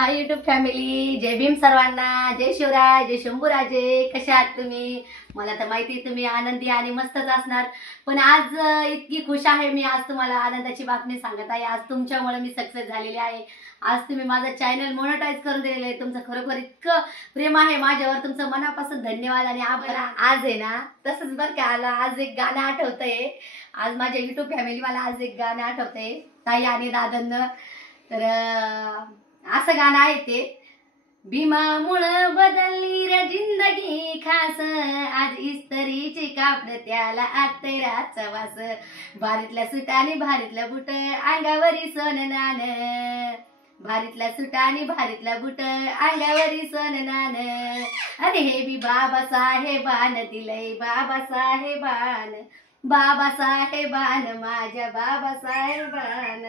Hi YouTube family, जय भीम सर्वांना, जय शिवराय, जय शंभूराजे. कशा आहात तुम्ही? मला तर माहिती आहे तुम्ही आनंदी आणि मस्तच असणार. पण आज इतकी खुश आहे मी, आज तुम्हाला आनंदाची बातमी सांगत आहे. आज तुमच्यामुळे मी सक्सेस झालेली आहे. आज तुम्ही माझं चॅनल मोनेटाईज करून दिलेलं आहे. तुमचं खरोखर इतकं प्रेम आहे माझ्यावर, तुमचं मनापासून धन्यवाद आणि आभार. आज आहे ना, तसंच बरं का, आला आज एक गाणं आठवतंय. आज माझ्या यूट्यूब फॅमिली मला आज एक गाणं आठवतंय, ताई आणि दादांना. तर असं गाणं आहे ते, भीमामुळं बदलली रे जिंदगी खास, आज इस्त्रीची कापड त्याला आत्तराचा वास, भारीतल्या सुट आणि भारीतल्या बुट अंगावरी सोन नान, भारीतल्या सुट आणि भारीतल्या बुट अंगावरी सोन नान. अरे हे बी बाबासाहेबान दिलंय, बाबासाहेबान, बाबासाहेबान, माझ्या बाबासाहेबान.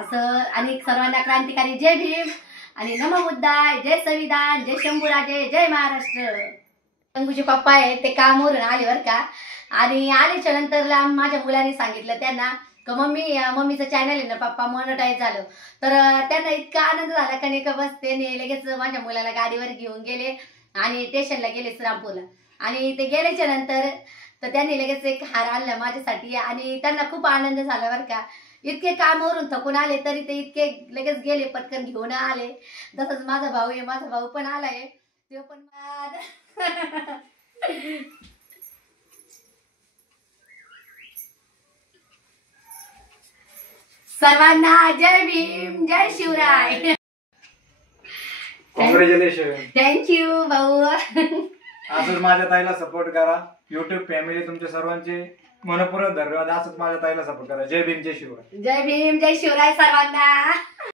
असं. आणि सर्वांना क्रांतिकारी जय भीम आणि नमो बुद्धाय, जय संविधान, जय शंभूराजे, जय महाराष्ट्र. गंगूचे पप्पा आहे ते कामावरून आले बरं का, आणि आल्याच्या नंतर माझ्या मुलांनी सांगितलं त्यांना का मम्मीचं चॅनल आहे ना पप्पा मोनेटाईज झालं. तर त्यांना इतका आनंद झाला का नाही का, बस त्याने लगेच माझ्या मुलाला गाडीवर घेऊन गेले आणि स्टेशनला गेले श्रीरामपूरला. आणि ते गेल्याच्या नंतर तर त्यांनी लगेच एक हार आणला माझ्यासाठी आणि त्यांना खूप आनंद झाला बरं का. इतके कामावरून थकून आले तरी ते इतके लगेच गेले, पटकन घेऊन आले. तसंच माझा भाऊ आहे, माझा भाऊ पण आलाय, तो पण सर्वांना जय भीम, जय शिवराय. कॉंग्रॅच्युलेशन. थँक्यू भाऊ. असंच माझ्या ताईला सपोर्ट करा. युट्यूब फॅमिली तुमच्या सर्वांचे मनपूर्वक धन्यवाद. असंच माझ्या ताईला सपोर्ट करा. जय भीम, जय शिवराय. जय भीम, जय शिवराय सर्वांना.